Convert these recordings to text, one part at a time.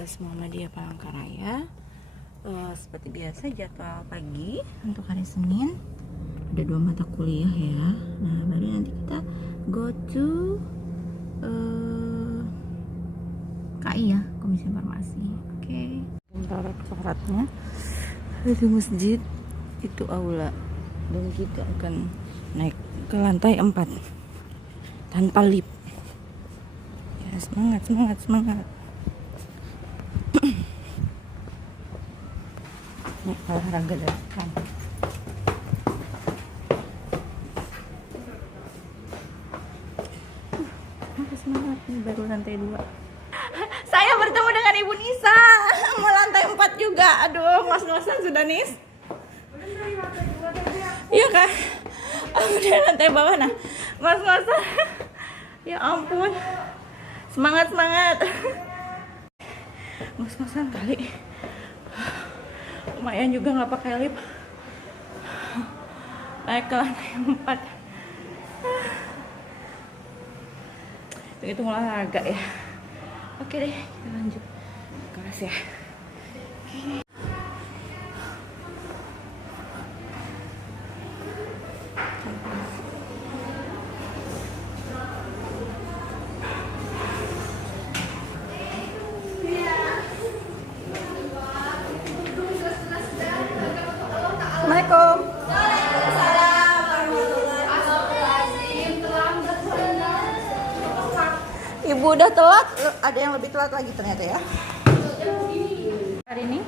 Universitas Muhammadiyah Palangkaraya. Seperti biasa jadwal pagi untuk hari Senin ada 2 mata kuliah ya. Nah baru nanti kita go to KI ya, Komisi Informasi. Oke. Bentar coklatnya di masjid itu aula dan kita akan naik ke lantai 4 tanpa lift. Ya, semangat. Nih, olahraga depan. Semangat, ini baru lantai 2. Saya bertemu dengan Ibu Nisa. Mau lantai 4 juga. Aduh, ngos-ngosan sudah, Nis. Iya kah? Udah lantai bawah nah. Ngos-ngosan. Ya ampun. Semangat. Ngos-ngosan kali. Lumayan juga nggak pakai lift. Naik ke lantai 4. Itu olahraga ya. Oke deh, kita lanjut kelas ya. Assalamualaikum. Ibu udah telat, ada yang lebih telat lagi ternyata ya. Hari ini?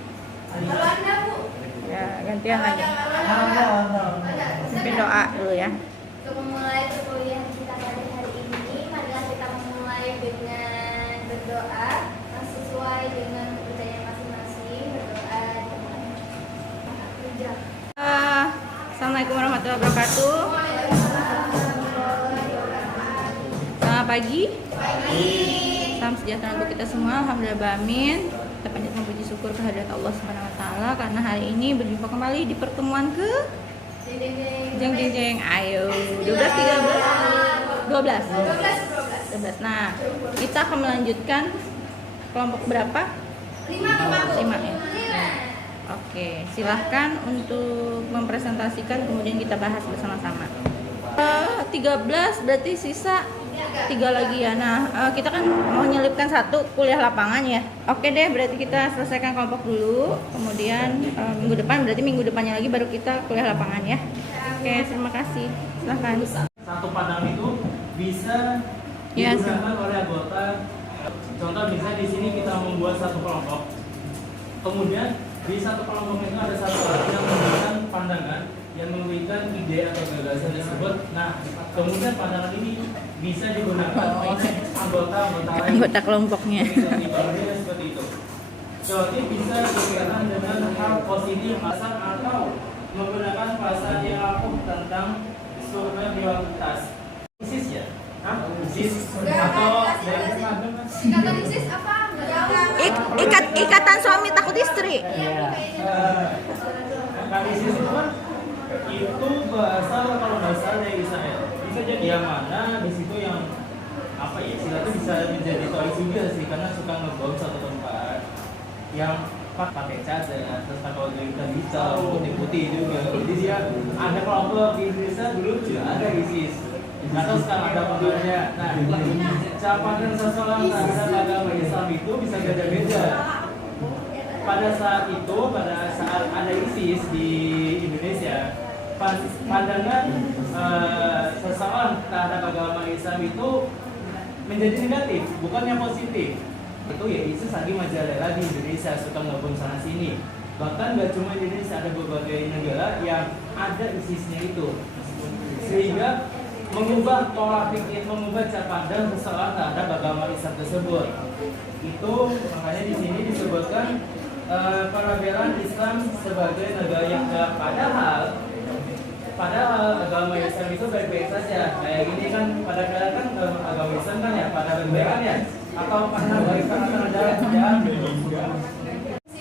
Ya, gantian lagi. Pimpin doa dulu ya. Untuk memulai perkuliahan kita pada hari ini, marilah kita memulai dengan berdoa yang sesuai dengan kepercayaan masing-masing. Berdoa dengan Assalamualaikum warahmatullahi wabarakatuh. Selamat pagi. Salam sejahtera untuk kita semua. Alhamdulillah amin. Kita panjatkan puji syukur kehadirat Allah Subhanahu wa taala karena hari ini berjumpa kembali di pertemuan ke jeng. Ayo 12. Nah, kita akan melanjutkan kelompok berapa? 5 ya. Oke, silahkan untuk mempresentasikan kemudian kita bahas bersama-sama. 13 berarti sisa 3 lagi ya. Nah, kita kan mau nyelipkan 1 kuliah lapangan ya. Oke deh, berarti kita selesaikan kelompok dulu. Kemudian minggu depan, berarti minggu depannya lagi baru kita kuliah lapangan ya. Oke, terima kasih. Silahkan. Satu pandangan itu bisa digunakan oleh anggota. Contoh misalnya di sini kita membuat satu kelompok. Kemudian di satu kelompok itu ada satu orang yang memberikan pandangan yang memberikan ide atau gagasan tersebut. Nah, kemudian pandangan ini bisa digunakan oleh anggota kelompoknya. Seperti itu. Jadi bisa dikatakan dengan hal positif pasang atau menggunakan pasal yang akuh tentang superioritas. ISIS ya? ISIS atau Ikatan ISIS apa? Ikatan suami takut istri. ISIS itu kan itu berasal kalau berasal dari Israel. Bisa jadi yang mana di situ yang apa ya? Istilahnya bisa menjadi toys juga sih karena suka ngebom satu tempat yang pakai cadar, terus kalau kita bisa putih juga. Jadi dia ada kelompok di Indonesia dulu juga ada ISIS. Atau sekarang ada modelnya. Nah, cara pandang seseorang terhadap agama Islam itu bisa beda-beda. Pada saat ada ISIS di Indonesia, pandangan seseorang terhadap agama Islam itu menjadi negatif, bukan yang positif. Itu ya ISIS lagi majalela di Indonesia, suka ngebom sana sini. Bahkan gak cuma Indonesia, ada berbagai negara yang ada ISISnya itu, sehingga mengubah pola pikir, mengubah cara pandang seseorang terhadap agama Islam tersebut. Itu makanya di sini disebutkan pelabelan Islam sebagai negara yang padahal agama Islam itu baik-baik saja. Kayak gini kan pada kan agama Islam kan ya pada baik-baik kan ya, atau pada baik ada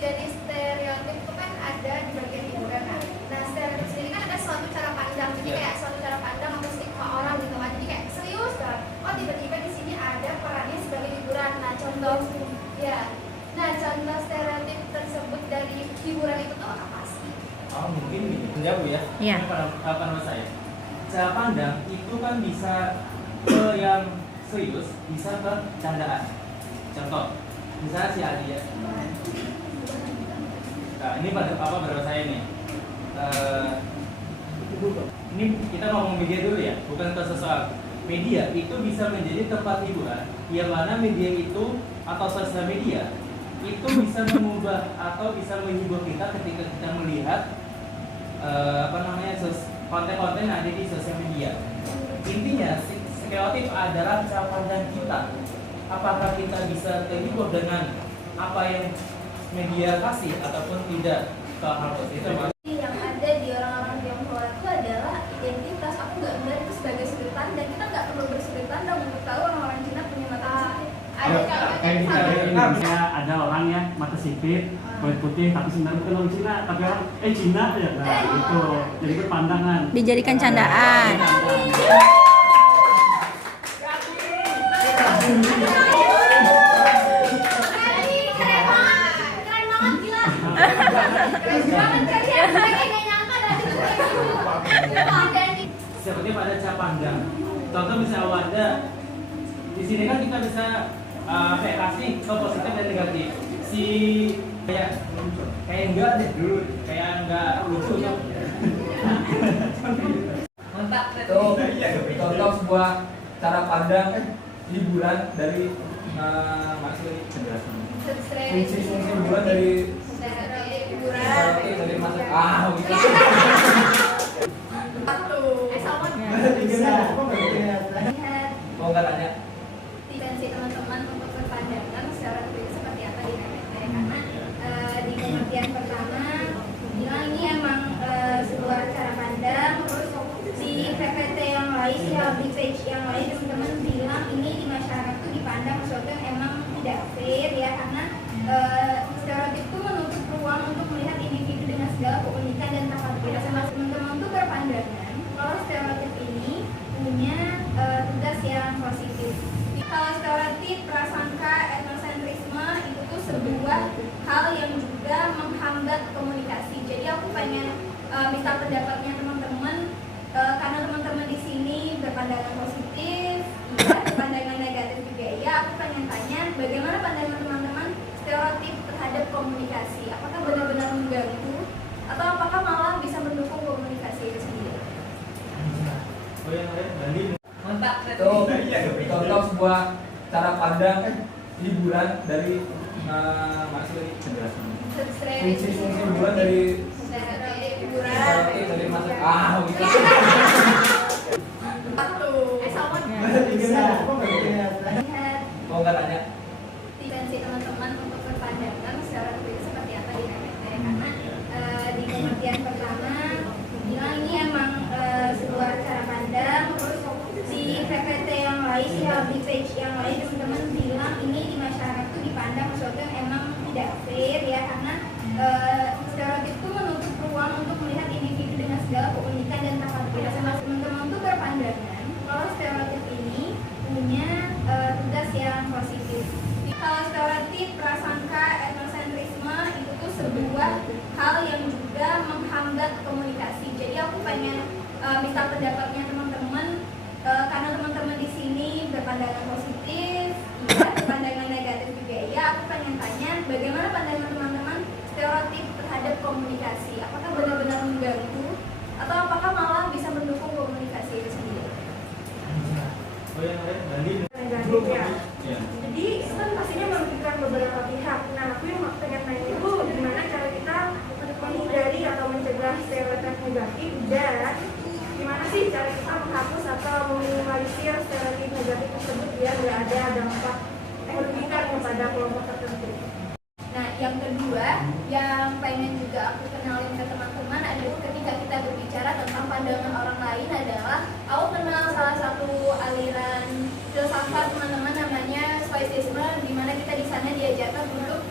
Dari stereotip itu kan ada di bagian hiburan kan. Nah, stereotip sendiri kan ada suatu cara pandang. Jadi kayak suatu cara pandang atau stigma orang gitu kan. Jadi kayak serius kan. Oh, tiba-tiba di sini ada perannya sebagai hiburan. Nah, contoh ya Nah, contoh stereotip tersebut dari hiburan itu tuh apa sih? Oh, mungkin gini, ya Bu ya. Iya. Ini pendapat saya. Cara pandang itu kan bisa ke yang serius, bisa ke candaan. Contoh, misalnya si Adi ya. Nah, ini pada apa menurut saya nih? Ini kita ngomong media dulu ya, bukan ke sesuatu. Media itu bisa menjadi tempat hiburan, yang mana media itu atau sosial media itu bisa mengubah atau bisa menghibur kita ketika kita melihat konten-konten yang ada di sosial media. Intinya, stereotip adalah cara pandang kita. Apakah kita bisa terhibur dengan apa yang media kasih ataupun tidak ke hal positif. Yang ada di orang-orang Tionghoa itu adalah identitas. Aku nggak melihat itu sebagai sudut pandang. Kita nggak perlu bersudut pandang untuk tahu orang-orang Cina punya mata sipit. Ada contohnya Indonesia ada orang yang mata sipit, kulit putih, tapi sebenarnya bukan orang Cina, tapi orang Cina ya, nah itu jadi berpandangan. Dijadikan candaan. keren banget gila. Keren banget kalian. Saya nggak nyangka dari itu. Seperti pada cara pandang. Contoh misalnya Wanda, di sini kan kita bisa kayak kasih ke positif dan negatif. Si kayak enggak deh dulu, kayak enggak lucu tuh. Mantap itu contoh sebuah cara pandang hiburan dari fungsi hiburan dari dari masa gitu. Mau nggak tanya? Tendensi teman-teman untuk berpandangan secara berbeda seperti apa di PPT, karena di pengertian pertama bilang ini emang sebuah cara pandang, terus di PPT yang lain, di page yang lain teman-teman bilang ini di masyarakat itu dipandang sesuatu yang emang tidak fair ya, karena stereotip itu menutup ruang untuk melihat individu dengan segala keunikan dan kapasitas. Teman-teman tuh berpandangan kalau stereotip ini punya tugas yang positif. Kalau stereotip, prasangka, etnosentrisme itu tuh sebuah hal yang juga menghambat komunikasi. Jadi aku pengen minta pendapatnya teman-teman, karena teman-teman di sini berpandangan positif, berpandangan negatif juga ya. Aku pengen tanya, bagaimana pandangan teman-teman stereotip terhadap komunikasi? Apakah benar-benar mengganggu atau apakah malah bisa mendukung komunikasi itu sendiri? Oh yang lain banding. Mantap itu contoh sebuah cara pandang hiburan dari fungsi hiburan dari dari masa gitu. Mau nggak tanya? Tendensi teman-teman untuk berpandangan secara berbeda seperti apa di PPT, karena di pengertian pertama bilang ini emang sebuah cara pandang, terus di PPT yang lain, di page yang lain teman-teman bilang ini di masyarakat itu dipandang sesuatu yang emang tidak fair ya, karena stereotip itu menutup ruang untuk melihat individu dengan segala keunikan dan kapasitas. Teman-teman tuh berpandangan kalau stereotip ini punya tugas yang positif. Kalau stereotip, prasangka, etnosentrisme itu tuh sebuah hal yang juga menghambat komunikasi. Jadi aku pengen minta pendapatnya teman-teman, karena teman-teman di sini berpandangan positif, berpandangan negatif juga ya. Aku pengen tanya, bagaimana pandangan teman-teman stereotip terhadap komunikasi? Apakah benar-benar mengganggu atau apakah malah bisa mendukung komunikasi itu sendiri? Oh yang lain banding. Negatif ya. Ya. Jadi itu kan pastinya merugikan beberapa pihak. Nah, aku yang pengen tanya itu gimana cara kita menghindari atau mencegah stereotip negatif, dan gimana sih cara kita menghapus atau meminimalisir stereotip negatif tersebut biar nggak ada dampak merugikan kepada kelompok tertentu. Nah, yang kedua yang pengen juga aku kenalin ke teman-teman adalah ketika kita berbicara tentang pandangan orang lain adalah aku kenal salah satu aliran filsafat teman-teman namanya Stoicisme, di mana kita di sana diajarkan untuk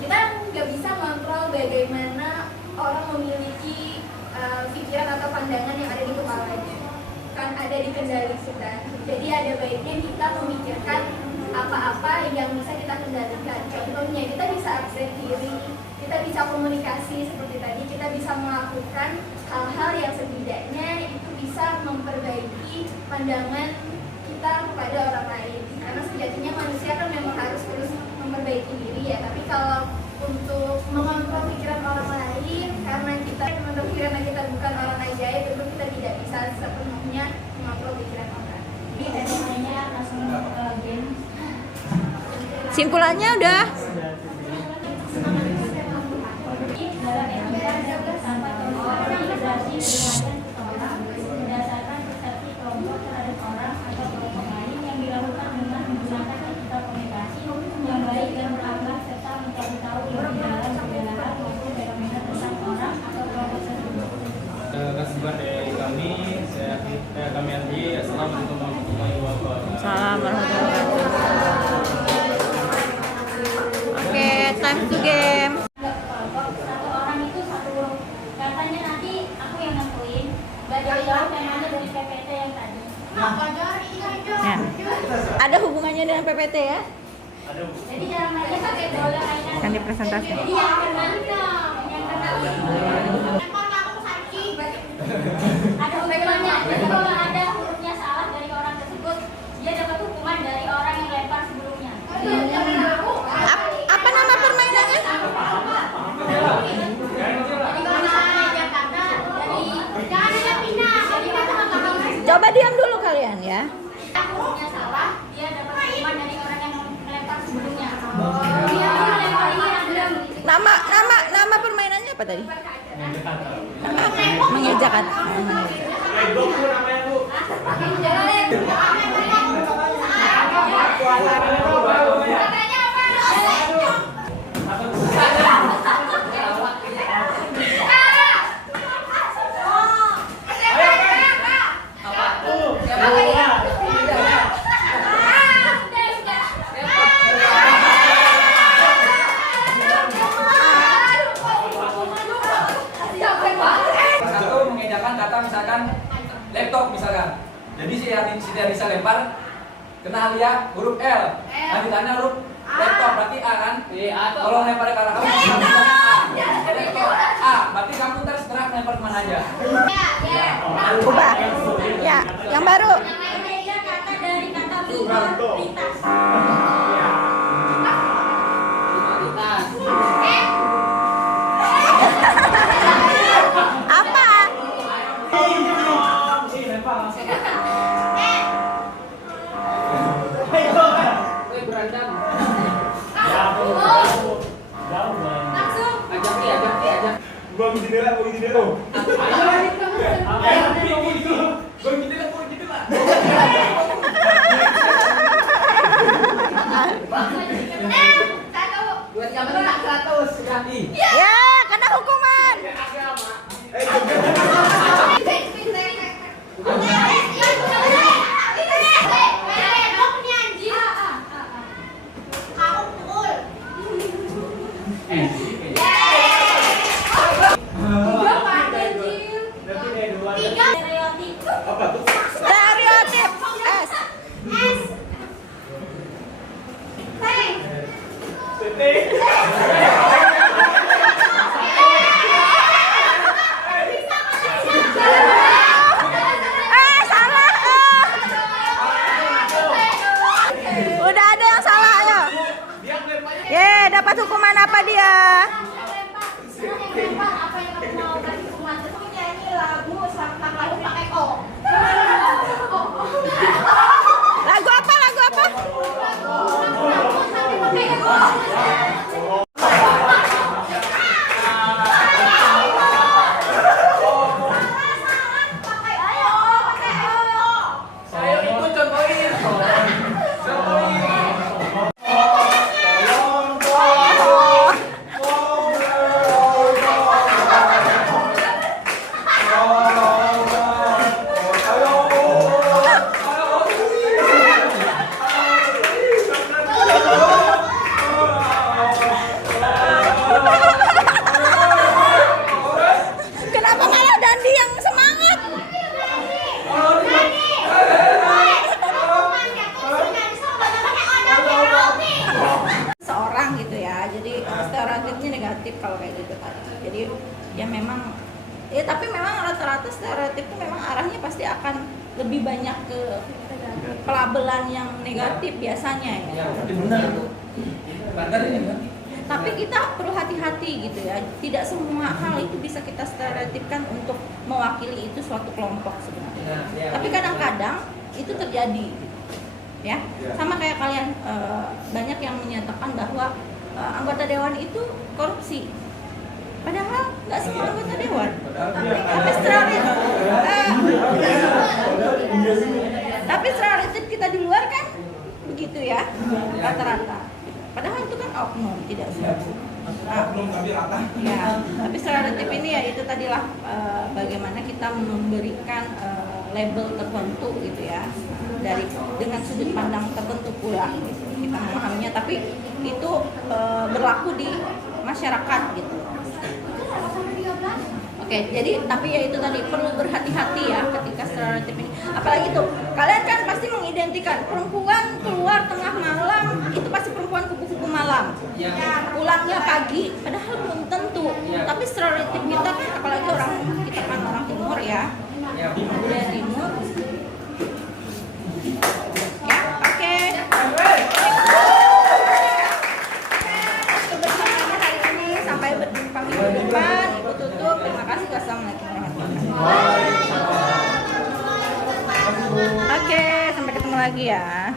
kita nggak bisa mengontrol bagaimana orang memiliki pikiran atau pandangan yang ada di kepalanya, kan ada di kendali kita. Jadi ada baiknya kita memikirkan apa-apa yang bisa kita kendalikan. Contohnya kita update diri, kita bisa komunikasi seperti tadi, kita bisa melakukan hal-hal yang setidaknya itu bisa memperbaiki pandangan kita kepada orang lain. Karena sejatinya manusia kan memang harus terus memperbaiki diri ya, tapi kalau untuk mengontrol pikiran orang lain, karena kita mengontrol pikiran kita bukan orang ajaib, tentu kita tidak bisa sepenuhnya mengontrol pikiran orang. Jadi temanya langsung game. Simpulannya udah. Dalam etika sampai berdasarkan persepsi kelompok terhadap orang atau kelompok lain yang dilakukan dengan menggunakan etika komunikasi yang baik dan berakhlak serta mencari tahu lebih dalam segala hal maupun fenomena tentang orang atau kelompok tersebut. Kesibukan dari kami, kami Andi. Assalamualaikum warahmatullahi wabarakatuh. Salam warahmatullahi wabarakatuh. Oke, time to game. Satu orang itu satu katanya nanti aku yang nentuin. Gak jauh-jauh temanya dari PPT yang tadi. Ya. Ada hubungannya dengan PPT ya? Jadi jangan mainnya pakai bola mainan. Kan dipresentasi. Jadi yang kena, yang kena. Ada hukumannya. Jadi kalau ada hurufnya salah dari orang tersebut, dia dapat hukuman dari orang yang lempar sebelumnya. Apa nama permainannya? Jadi kalau misalnya Jakarta dari jangan ada pindah. Jadi Coba diam dulu kalian ya. hurufnya salah, dia dapat hukuman dari orang yang melempar sebelumnya. Dia melempar ini yang belum. Nama permainannya apa tadi? Mengejakan. Satu mengejakan kata misalkan laptop misalkan. Jadi si Arisa lempar kena Alia huruf L. Nah ditanya huruf laptop berarti A kan? Kalau lempar ke arah kamu misalnya A. Laptop A. Berarti kamu terserah lempar kemana aja. Ubah. Ya, yang baru. Yang kata dari kata minoritas. Apa? Bang jendela. Ya, kena hukuman. Stereotip. S. Salah. Udah ada yang salah, ayo. Dapat hukuman apa dia? Apa yang kamu mau kasih hukuman? Terus kamu nyanyi lagu Selamat Lalu pakai kok. Lagu apa? Saya ikut contohin. kalau kayak gitu tadi. Jadi ya memang ya, tapi memang rata-rata stereotip itu memang arahnya pasti akan lebih banyak ke pelabelan yang negatif biasanya ya. Ya, berarti benar. Bandar ini kan. Tapi kita perlu hati-hati gitu ya. Tidak semua hal itu bisa kita stereotipkan untuk mewakili itu suatu kelompok sebenarnya. Tapi kadang-kadang itu terjadi gitu. Ya. Sama kayak kalian banyak yang menyatakan bahwa anggota dewan itu korupsi. Padahal nggak semua anggota dewan. Tapi stereotip kita di luar kan begitu ya rata-rata. Padahal itu kan oknum, tidak semua. Ya, tapi stereotip ini ya itu tadilah bagaimana kita memberikan label tertentu gitu ya dari dengan sudut pandang tertentu pula gitu. Kita memahaminya, tapi itu berlaku di masyarakat gitu. Oke, jadi tapi ya itu tadi perlu berhati-hati ya ketika stereotip ini. Apalagi tuh kalian kan pasti mengidentikan perempuan keluar tengah malam itu pasti perempuan kupu-kupu malam. Pulangnya pagi, padahal belum tentu. Tapi stereotip kita kan apalagi kita kan orang timur ya. Budaya timur. Ya, oke. Kebersamaan hari ini sampai berjumpa minggu depan. Ibu tutup. Terima kasih. Wassalamualaikum warahmatullahi wabarakatuh. Oke, sampai ketemu lagi ya.